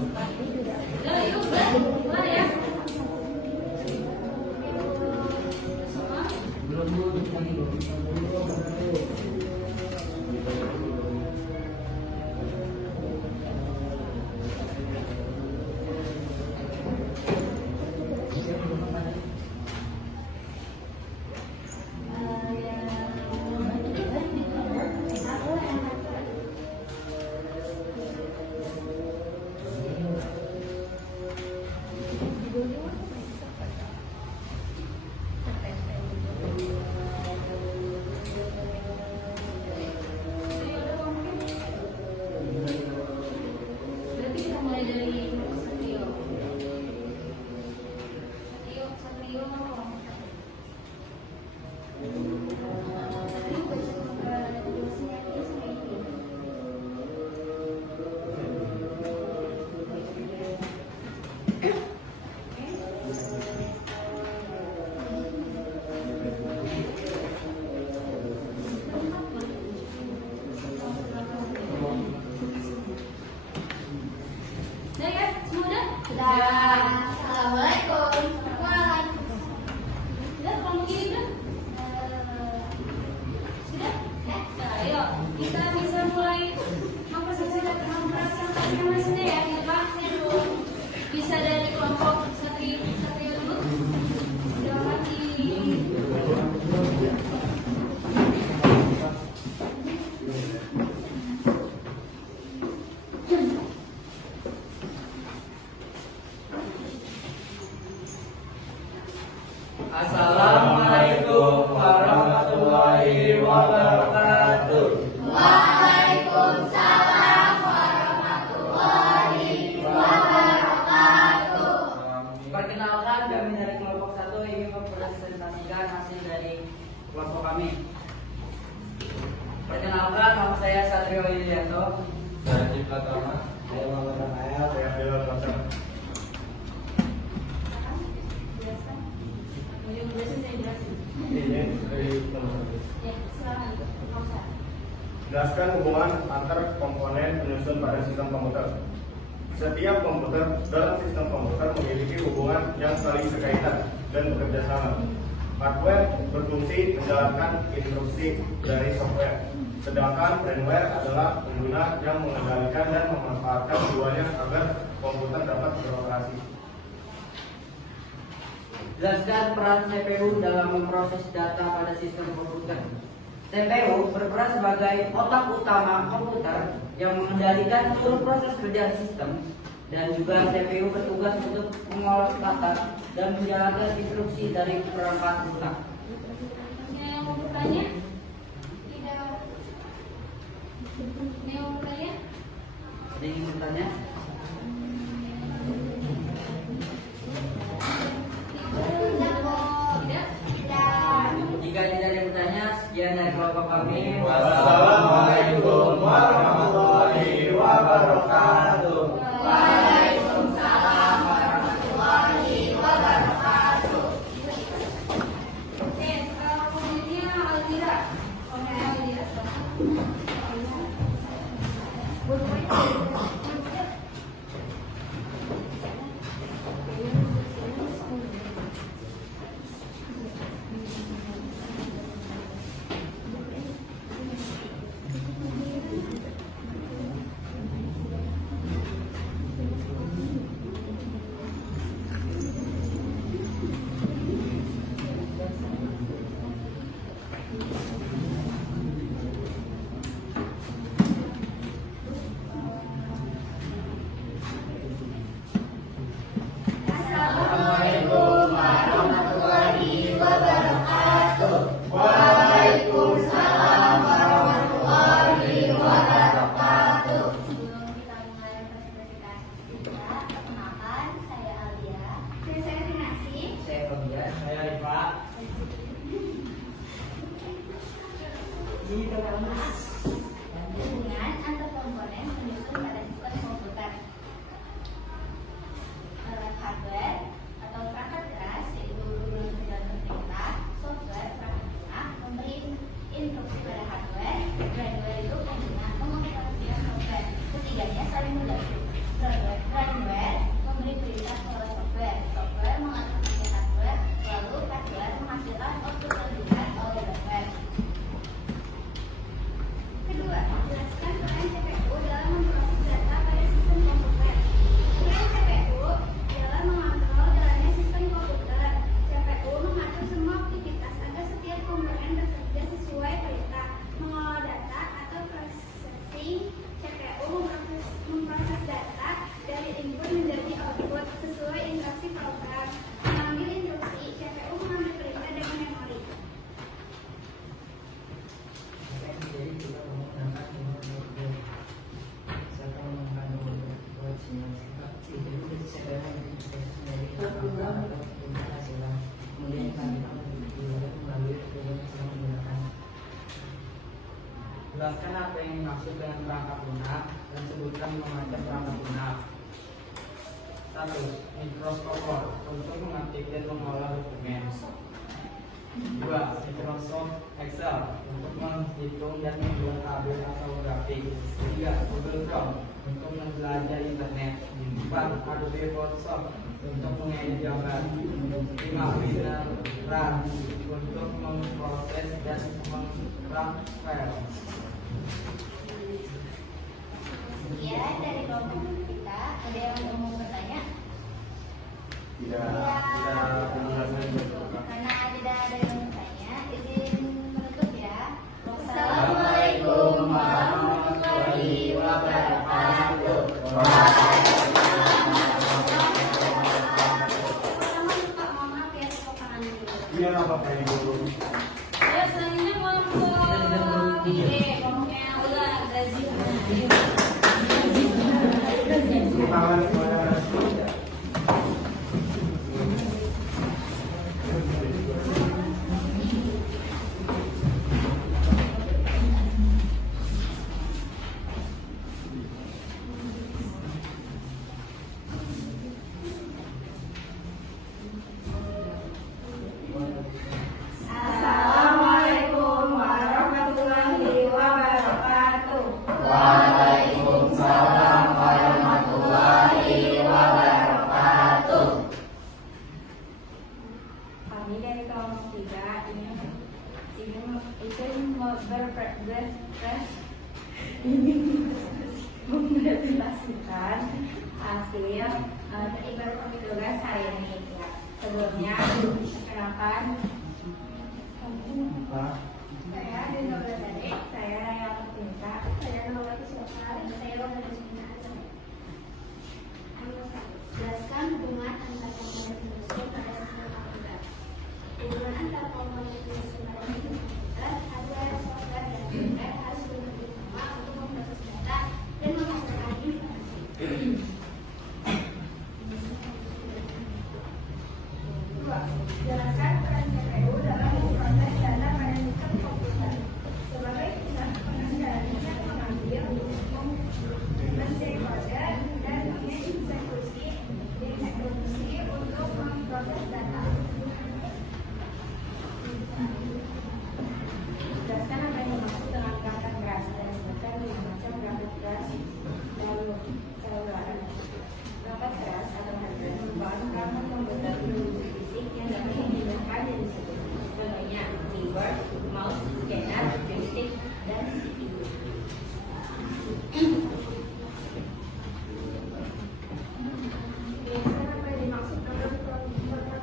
Udah, yuk, mulai ya. Semua. Belum dulu lagi dulu. Berarti kita mulai dari Satrio. Satrio. Udah ya, semua udah? Assalamualaikum. Sudah, kamu gini udah? Sudah? Nah, ayo kita bisa mulai mempresentasikan mesinnya ya di depan. Bisa dari kelompok Satrio dulu. Silakan di Assalamualaikum warahmatullahi wabarakatuh. Waalaikumsalam warahmatullahi wabarakatuh. Perkenalkan, kami dari kelompok 1 ingin mempresentasikan hasil dari kelompok kami. Perkenalkan, nama saya Satrio Yulianto. Saya Cipta Tama. Saya Muhammad Ayat, saya Abdul Hasan. jelaskan. Mau yang jelasin saya jelasin. Ini dari nomor 1. Ya, silakan. Nggak usah. Jelaskan hubungan antar komponen penyusun pada sistem komputer. Setiap komputer dalam sistem komputer memiliki hubungan yang saling berkaitan dan bekerja sama. Hardware berfungsi menjalankan instruksi dari software, sedangkan firmware adalah pengguna yang mengendalikan dan memanfaatkan keduanya agar komputer dapat beroperasi. Jelaskan peran CPU dalam memproses data pada sistem komputer. CPU berperan sebagai otak utama komputer yang mengendalikan seluruh proses kerja sistem, dan juga CPU bertugas untuk mengolah data dan menjalankan instruksi dari perangkat lunak. Yang mau bertanya? Tidak. Yang mau bertanya? Ada yang ingin bertanya? Tidak. Jika tidak ada yang bertanya, sekian dari kelompok kami. Wassalamualaikum warahmatullahi wabarakatuh. Waalaikumsalam warahmatullahi wabarakatuh. Oke, kemudiannya Almira. Oke, Almira. Assalamualaikum warahmatullahi wabarakatuh. Waalaikumsalam warahmatullahi wabarakatuh. Sebelum kita mulai presentasi kita, perkenalkan saya Alia. Dan saya Sinasi. Saya Fabian. Saya Rifa. Hubungan antar komponen penyusun pada sistem komputer. Hardware atau perangkat keras yaitu dan perintah, software perangkat lunak memberi instruksi pada hardware, firmware itu pengguna mengoperasikan software. Ketiganya saling mendukung. Firmware Jelaskan apa yang dimaksud dengan perangkat lunak dan sebutkan 5 macam perangkat lunak. 1. Microsoft untuk mengetik dan mengolah dokumen. 2. Microsoft Excel untuk menghitung dan membuat tabel atau grafik. 3. Google Chrome untuk menjelajah internet. 4. Adobe Photoshop untuk mengedit gambar. 5. Winrar untuk memproses dan mengekstrak file. Sekian dari kelompok kita. Ada yang mau bertanya? Karena tidak ada yang bertanya, izin menutup ya. Wassalamualaikum warahmatullahi wabarakatuh. Pertama lupa, mohon maaf ya, tepuk tangan dulu. Iya, nggak apa-apa Ibu. Ya, selanjutnya kelompok B, kelompoknya udah Brazil. Tangan semuanya. Assalamualaikum warahmatullahi wabarakatuh. Waalaikumsalam warahmatullahi wabarakatuh. Kami dari kelompok 3 ingin mempresentasikan hasil dari berbagi tugas hari ini. Sebelumnya, perkenalkan saya Dino Brazade, saya Raya Petinsa, saya Nurul Sultan, dan saya Roda Jusmina Azam. Jelaskan hubungan antar komponen industri pada sistem komputer. Hubungan antar komponen industri pada sistem komputer, hardware, software, dan firmware harus bekerja sama untuk memproses data dan menghasilkan informasi. 2. Jelaskan peran CPU dalam memproses data pada sistem komputer. Sebagai pusat pengendali yang mengambil, mendekoder, dan mengeksekusi untuk memproses data. Jelaskan apa yang dimaksud dengan perangkat keras dan sebutkan 5 macam perangkat keras dan seluruh. Perangkat keras atau hardware merupakan perangkat komputer berwujud fisik yang dapat digunakan dan disebut. Contohnya keyboard, mouse, scanner, joystick, dan CPU. Jelaskan apa yang dimaksud dengan perangkat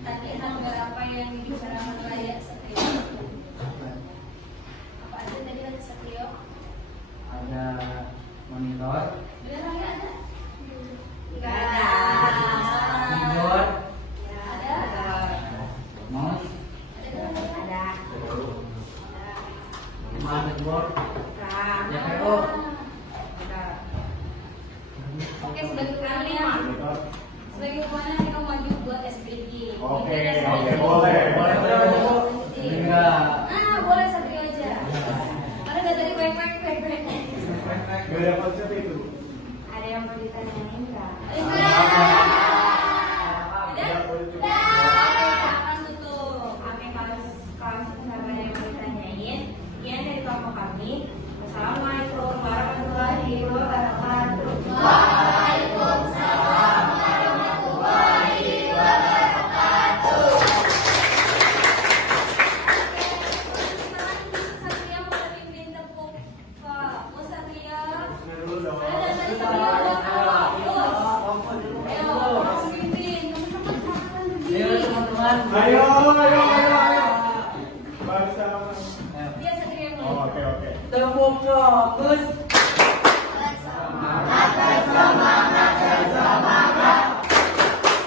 Tadi hardware apa yang dibicarakan Raya Satrio? Apa aja tadi ada Satrio? Ada monitor, Bener lagi ada? Nggak ada. keyboard, Ada? mouse, Ada. motherboard, Nah, CPU. Oke, sebagai ukurannya, sebagai ukurannya kita maju buat SPG. Oke, Ini oke, SPG. boleh. Boleh, boleh. Enggak. Nah, boleh Satrio aja. Ada nggak tadi baik-baik? Gak ada konsep itu. ada yang mau ditanyain nggak? Akan tutup. Oke, kalau misalnya ada yang mau ditanyain, sekian dari kelompok kami. Wassalamualaikum warahmatullahi wabarakatuh. Waalaikumsalam warahmatullahi wabarakatuh. Satria mau pimpin tepuk Pak Satria. Dulu dong. Ada Satria. Ayo. fokus. Semangat, bersemangat, bersemangat.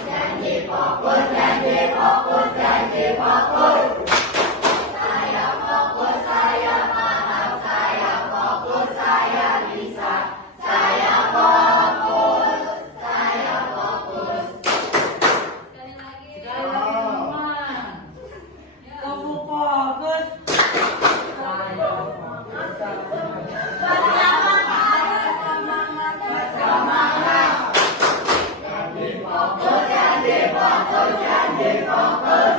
Janji fokus, janji fokus, janji fokus. Saya fokus, saya paham, saya fokus, saya bisa. Saya fokus, saya fokus. Sekali lagi. Sekali lagi teman. Kamu fokus. Saya fokus. Bersemangat. Janji fokus, janji fokus, janji fokus.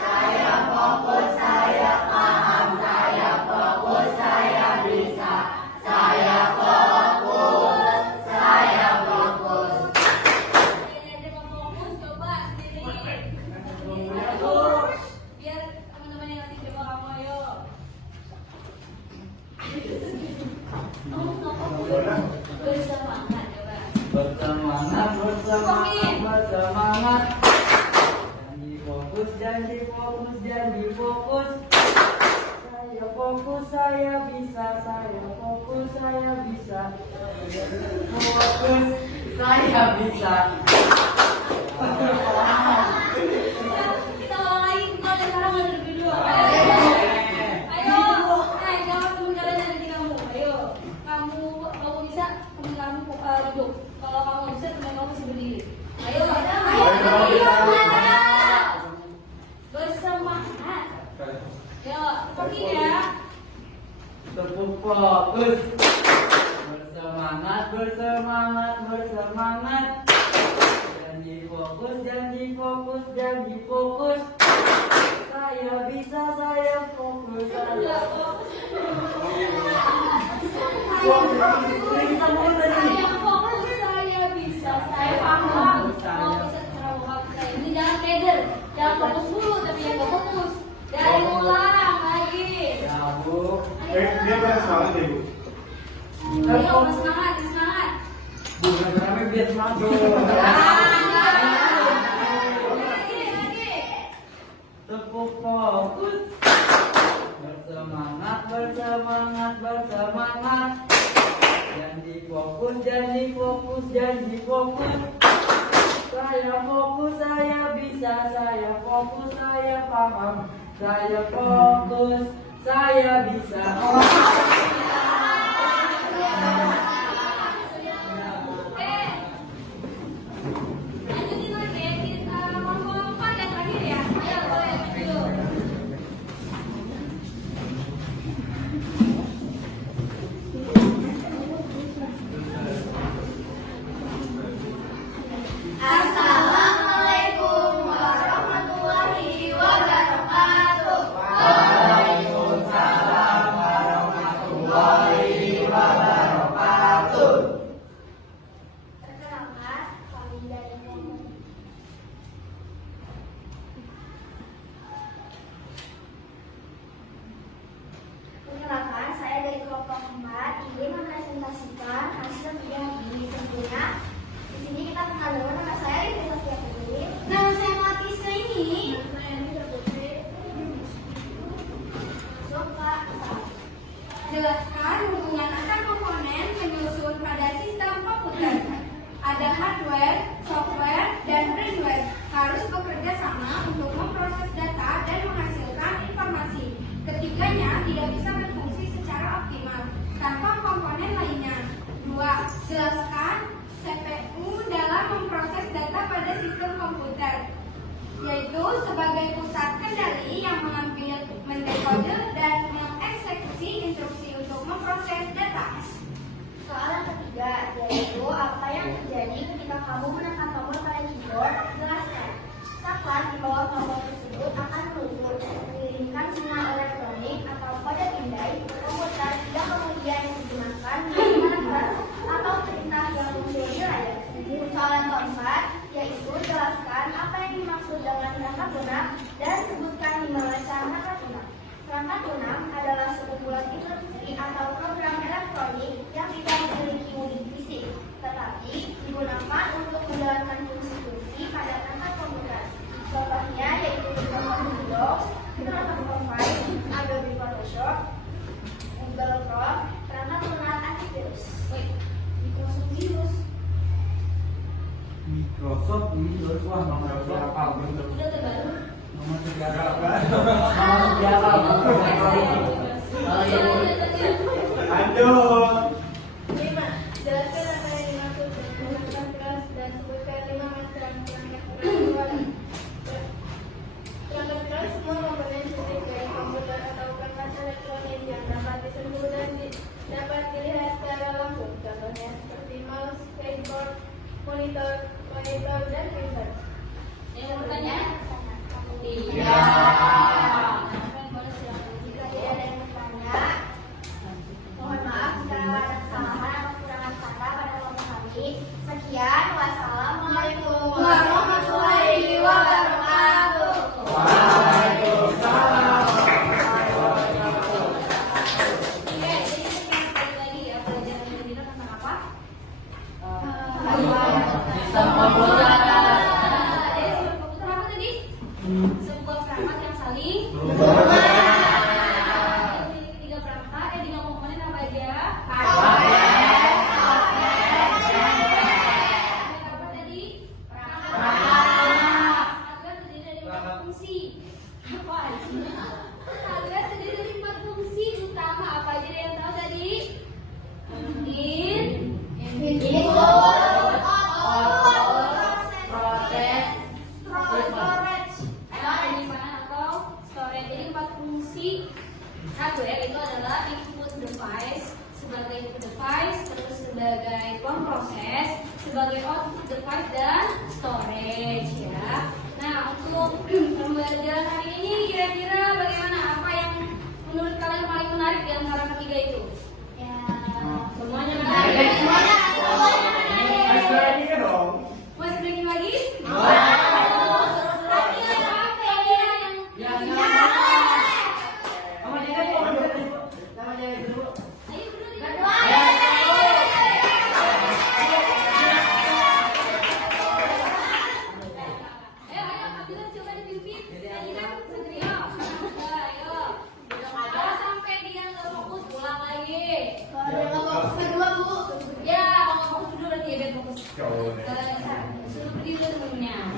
Saya fokus, saya paham, saya fokus, saya bisa. Saya fokus, saya fokus. Ini ada yang fokus, coba sendiri. Biar teman-teman yang nanti coba kamu ayo. Kamu nggak fokus. Bersemangat coba. Bersemangat, bersemangat, bersemangat. Janji fokus, janji fokus, janji fokus. Saya fokus, saya bisa. Saya fokus, saya bisa. Fokus, saya bisa. Kita lagi, kita ada sekarang ada dulu. Ayo, jawab teman kalian yang nanti kamu. Ayo, kamu bisa, teman kamu duduk. Kalau kamu nggak bisa, teman kamu bisa berdiri. Ayo, bersemangat. Yo, pergi ya. Tepuk fokus. Bersemangat, bersemangat, bersemangat. Janji fokus, janji fokus, janji fokus. Saya bisa, saya fokus. Saya fokus. Saya fokus, saya bisa, saya paham. Mau bisa terlalu saya. Ini jangan keder, jangan fokus dulu, tapi yang nggak fokus. Dari ulang lagi. Ya, Bu. Dia bersemangat ya, Bu. Ayo, semangat, semangat. Bukan rame biar semangat. Lagi. Tepuk fokus. Bersemangat, bersemangat, bersemangat. Janji fokus, janji fokus, janji fokus. Saya fokus, saya bisa. Saya fokus, saya paham. Saya fokus, saya bisa. Lanjutin lagi. Kita ngomong apa yang terakhir ya? Ayo, boleh dulu. Assalamualaikum warahmatullahi wabarakatuh. Waalaikumsalam warahmatullahi wabarakatuh. Perkenalkan, kami dari kelompok. Perkenalkan, saya dari kelompok 4 ingin mempresentasikan hasil kerja di sebelumnya. Di sini kita kenal dulu nama saya Rita Sofia Putri. Nama saya Matisha ini. Saya Rita Putri. Masuk Pak. Jelaskan hubungan antar komponen penyusun pada sistem komputer. Ada hardware, software, dan firmware harus bekerja sama untuk memproses data dan menghasilkan informasi. Ketiganya tidak bisa berfungsi secara optimal tanpa komponen lainnya. 2. Jelaskan CPU dalam memproses data pada sistem komputer, yaitu sebagai pusat kendali yang mengambil, mendekode, dan mengeksekusi instruksi untuk memproses data. Soal yang ketiga, yaitu apa yang terjadi ketika kamu menekan tombol pada keyboard. Jelaskan. Saklar di bawah tombol tersebut akan meluncur, mengirimkan sinyal elektronik atau kode pindai ke komputer yang kemudian digunakan menggunakan atau perintah yang muncul di layar. Soal yang keempat, yaitu jelaskan apa yang dimaksud dengan perangkat lunak dan sebutkan 5 macam perangkat lunak. Perangkat lunak adalah sekumpulan instruksi atau program elektronik yang tidak memiliki unit fisik, tetapi digunakan untuk menjalankan fungsi-fungsi pada Microsoft Windows, wah Microsoft apa? Udah terbaru. Nomor sejarah apa? Nomor sejarah apa? Oh iya. Lanjut. 5. Jelaskan apa yang dimaksud dengan menggunakan keras dan sebutkan 5 macam perangkat keras. Perangkat keras semua komponen fisik dari komputer atau perangkat elektronik yang dapat disentuh dan dapat dilihat secara langsung. Contohnya seperti mouse, keyboard, monitor, dan printer. Yang mau bertanya? Iya. Jika tidak ada yang bertanya, Mohon maaf jika ada kesalahan atau kekurangan kata pada kelompok kami. Sekian, wassalamualaikum warahmatullahi wabarakatuh. Oke, jadi kita balik lagi ya pelajaran yang kita tentang apa? Sistem komputer. Jadi sistem komputer apa tadi? Sebuah perangkat yang saling tiga perangkat, tiga komponen apa aja? Apa tadi? Perangkat. Hardware terdiri dari 4 fungsi. Apa aja? Hardware terdiri dari 4 fungsi utama. Apa aja yang tahu tadi? Jadi 4 fungsi hardware itu adalah input device sebagai input device, terus sebagai pemproses, sebagai output device dan storage ya. Nah, untuk pembelajaran hari ini kira-kira bagaimana? Apa yang menurut kalian paling menarik di antara ketiga itu? Semuanya menarik. Masih lagi kan dong? Masih breaking lagi?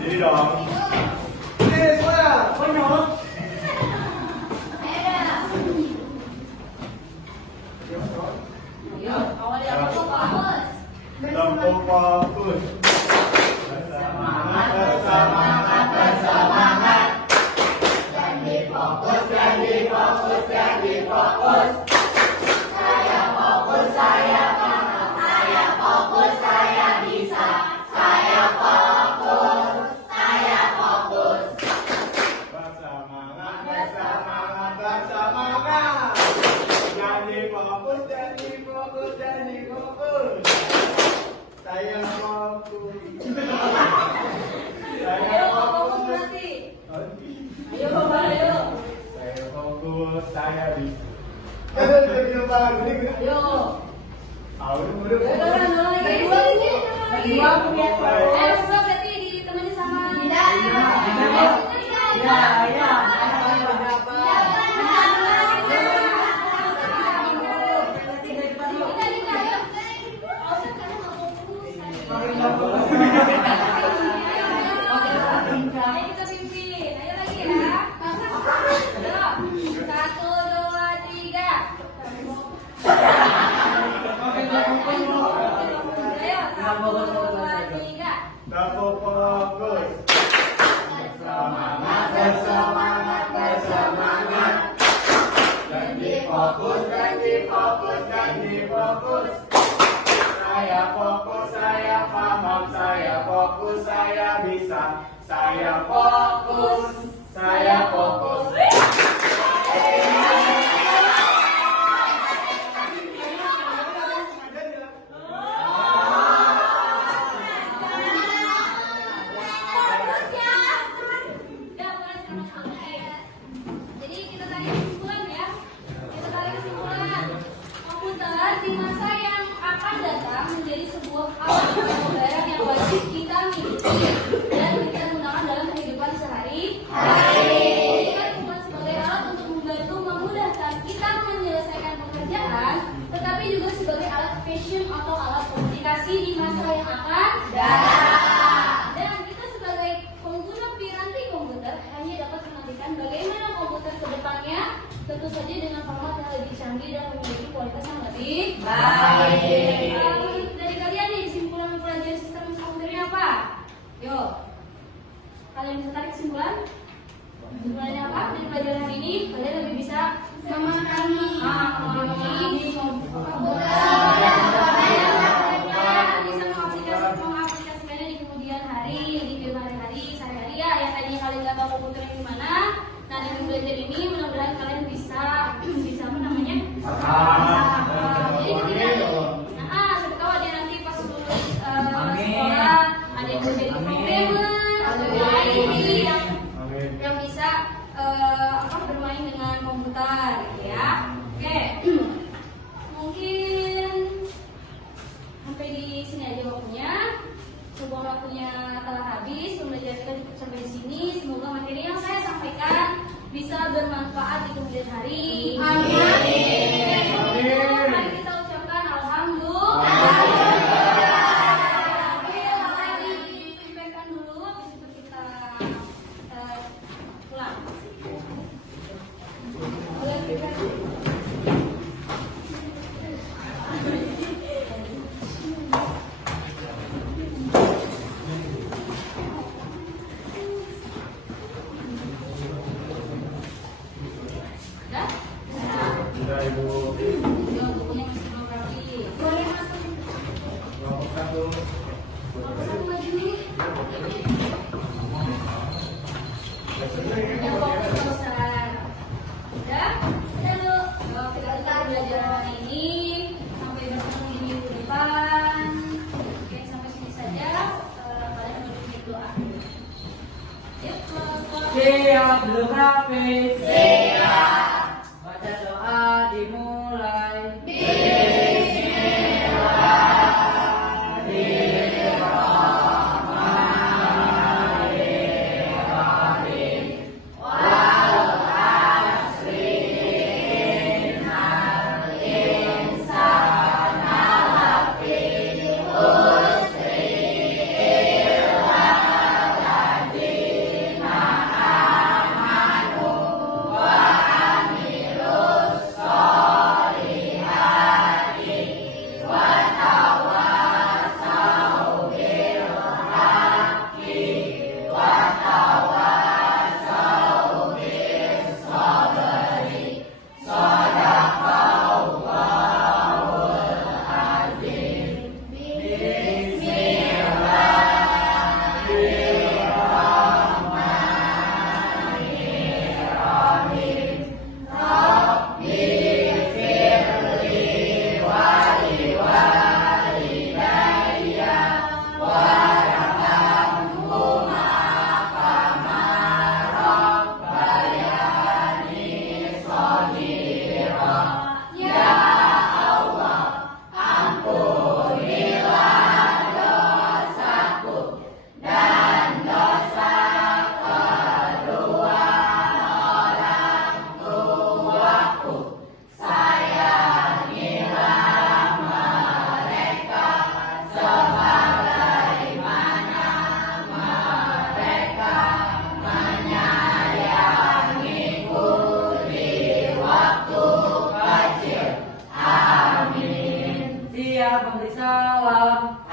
Jadi dong. Ini semua, konyol. Tepuk fokus. Bersemangat, bersemangat, bersemangat. Janji fokus, janji fokus, janji fokus. Saya fokus, saya paham. Saya fokus, saya bisa. Saya fokus, saya fokus. Bersemangat, bersemangat, bersemangat. Janji fokus, janji fokus, janji fokus. Saya fokus. Saya fokus. Ayo, ayo. Saya fokus, saya bisa. Ayo. Berarti ditemani sama Ayo kita pimpin. Ayo lagi ya. Ayo. 1, 2, 3. Ayo, 1, 2, 3. Tepuk fokus. Bersemangat, bersemangat, bersemangat. Janji fokus, janji fokus, janji fokus. Saya fokus, saya paham, saya fokus, saya bisa. Saya fokus, saya fokus. Jadi kita tarik kesimpulan ya. Kita tarik kesimpulan. Komputer di masa yang akan datang menjadi sebuah alat atau barang yang wajib kita miliki dan kita gunakan dalam kehidupan sehari-hari. Bukan sebagai alat untuk membantu memudahkan kita menyelesaikan pekerjaan, tetapi juga sebagai alat fashion atau alat komunikasi di masa yang akan datang. Dan lebih canggih dan memiliki kualitas yang lebih Baik. Dari kalian nih, kesimpulan mempelajari sistem komputernya apa? Yuk, kalian bisa tarik kesimpulan? Kesimpulannya apa? Dari pelajaran hari ini, kalian lebih bisa memahami mengaplikasikannya di kemudian hari, di kemudian hari, sehari-hari ya. Yang tadinya kalian nggak tahu komputernya gimana, nah dengan belajar ini mudah-mudahan kalian bisa apa namanya? Jadi ketika siapa tahu ada nanti pas lulus sekolah ada yang menjadi programmer atau yang lain yang bisa bermain dengan komputer gitu ya. Oke. Mungkin sampai di sini aja waktunya. Sebelum waktunya telah habis, pembelajaran kita cukup sampai di sini. Semoga materi yang saya sampaikan bisa bermanfaat di kemudian hari. Amin. Mari kita ucapkan alhamdulillah. Sampaikan dulu, habis itu kita pulang. Boleh berikan. Sudah Ibu. Bukunya masih belum rapi. Boleh masuk. Nomor 1. Masuk lagi nih. Yang fokus besar. Udah? Udah lu. Kita belajar hari ini. Sampai bertemu di minggu depan. Oke, sampai sini saja. Kalian boleh doa. Yuk, Siap belum rapi? Siap. Baca doa dimulai. Siap memberi salam.